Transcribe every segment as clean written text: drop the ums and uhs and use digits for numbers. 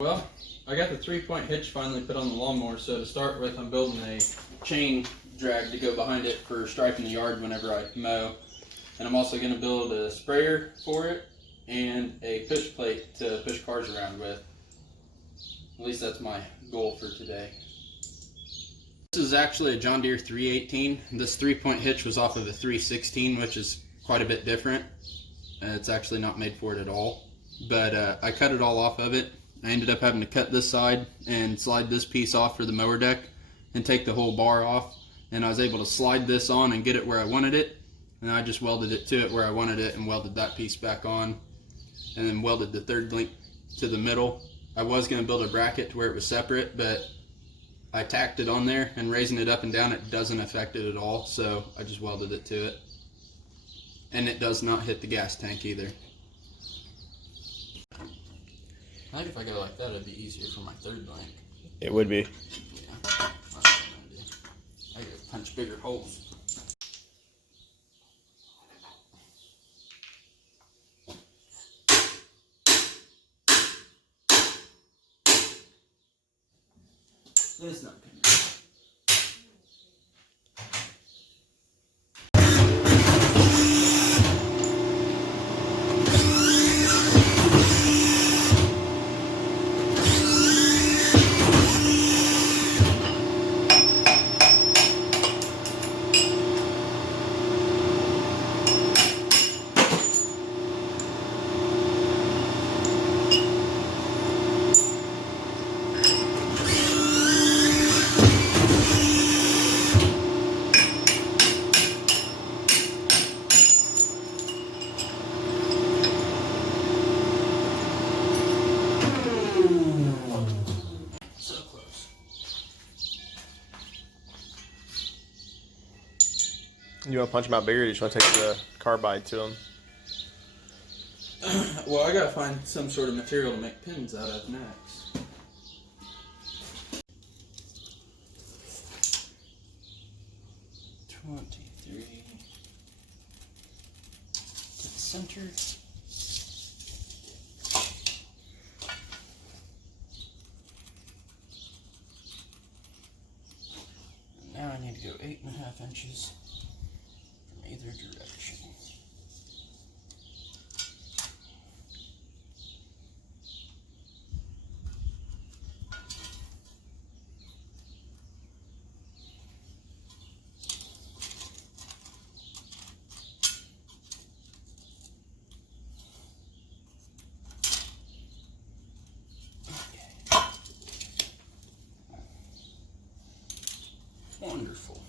Well, I got the 3-point hitch finally put on the lawnmower, so to start with I'm building a chain drag to go behind it for striping the yard whenever I mow. And I'm also going to build a sprayer for it and a push plate to push cars around with. At least that's my goal for today. This is actually a John Deere 318. This 3-point hitch was off of a 316, which is quite a bit different. It's actually not made for it at all. But I cut it all off of it. I ended up having to cut this side and slide this piece off for the mower deck and take the whole bar off. And I was able to slide this on and get it where I wanted it. And I just welded it to it where I wanted it and welded that piece back on. And then welded the third link to the middle. I was going to build a bracket to where it was separate, but I tacked it on there, and raising it up and down, it doesn't affect it at all. So I just welded it to it. And it does not hit the gas tank either. I think if I go like that, it'd be easier for my third link. It would be. Yeah, that's what I'm gonna do. I gotta punch bigger holes. It's not coming out. You want to punch them out bigger, or you just want to take the carbide to them? Well, I gotta find some sort of material to make pins out of next. $23. To the center. And now I need to go 8.5 inches. Either direction. Okay. Wonderful.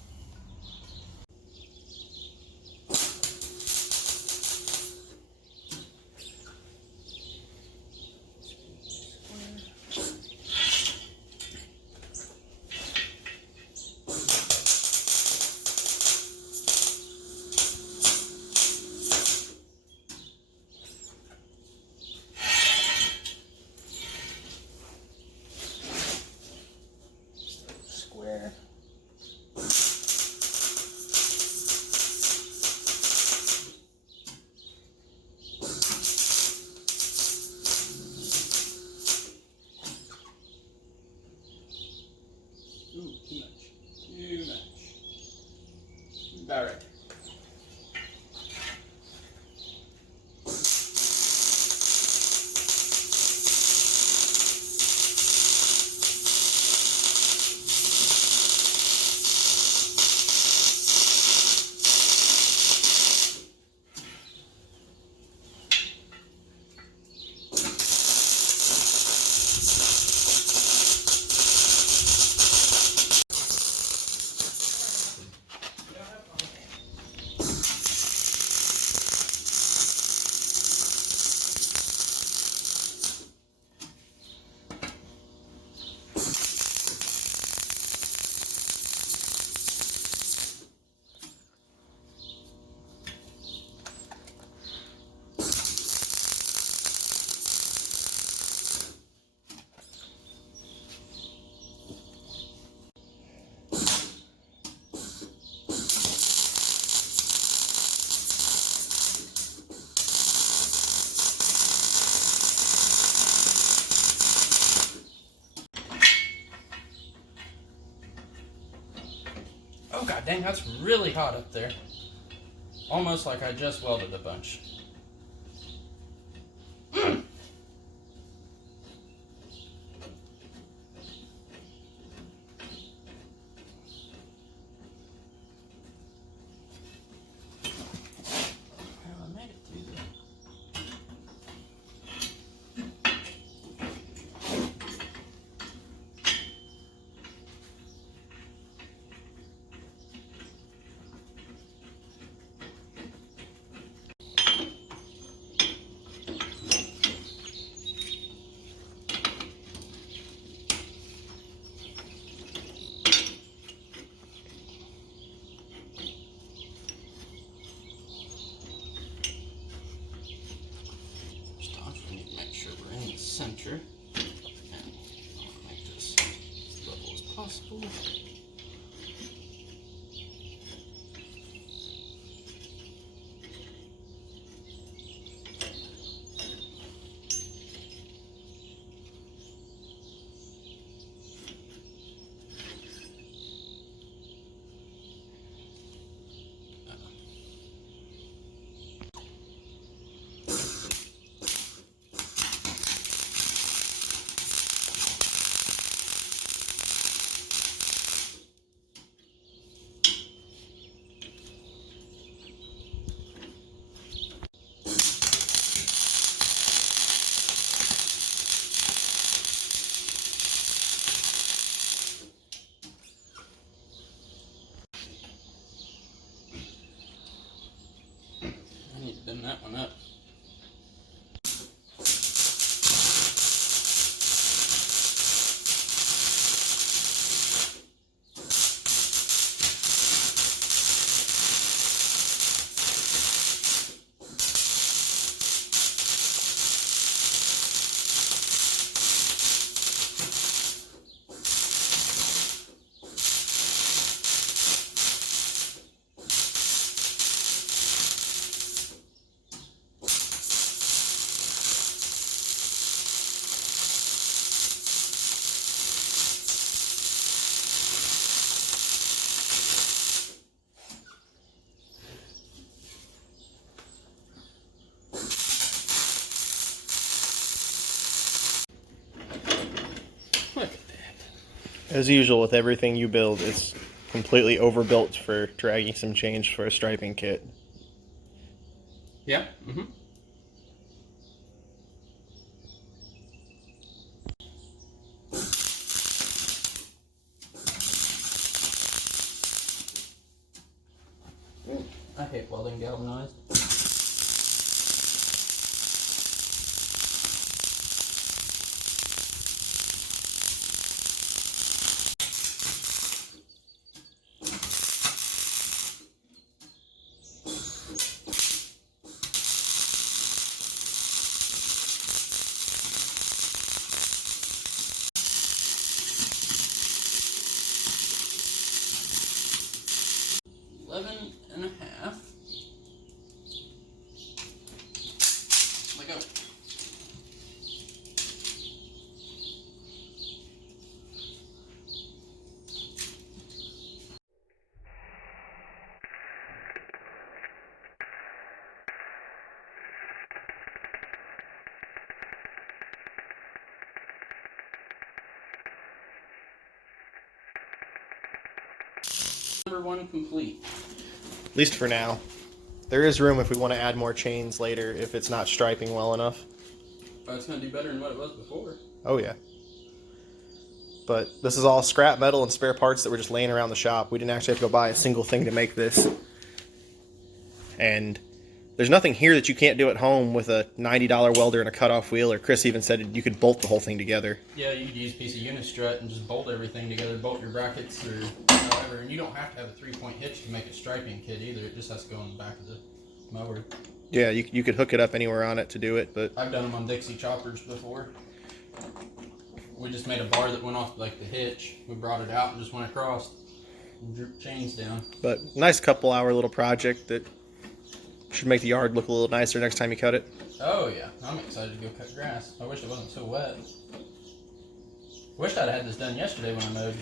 Square. Ooh, too much. Too much. About right. Oh god dang, that's really hot up there. Almost like I just welded a bunch. Center, and I'll make this as level as possible. I need to bend that one up. Look at that. As usual with everything you build, it's completely overbuilt for dragging some change for a striping kit. Yeah. Mm-hmm. I hate welding galvanized. And a half. Let go. Number one complete. At least for now. There is room if we want to add more chains later if it's not striping well enough. Oh, it's going to do better than what it was before. Oh yeah. But this is all scrap metal and spare parts that were just laying around the shop. We didn't actually have to go buy a single thing to make this. And there's nothing here that you can't do at home with a $90 welder and a cutoff wheel, or Chris even said you could bolt the whole thing together. Yeah, you could use a piece of unistrut and just bolt everything together, bolt your brackets or whatever. And you don't have to have a 3-point hitch to make a striping kit either. It just has to go on the back of the mower. Yeah, you could hook it up anywhere on it to do it, but I've done them on Dixie choppers before. We just made a bar that went off like the hitch. We brought it out and just went across and drew chains down. But nice couple hour little project that should make the yard look a little nicer next time you cut it. Oh yeah, I'm excited to go cut grass. I wish it wasn't so wet. Wished I'd had this done yesterday when I mowed.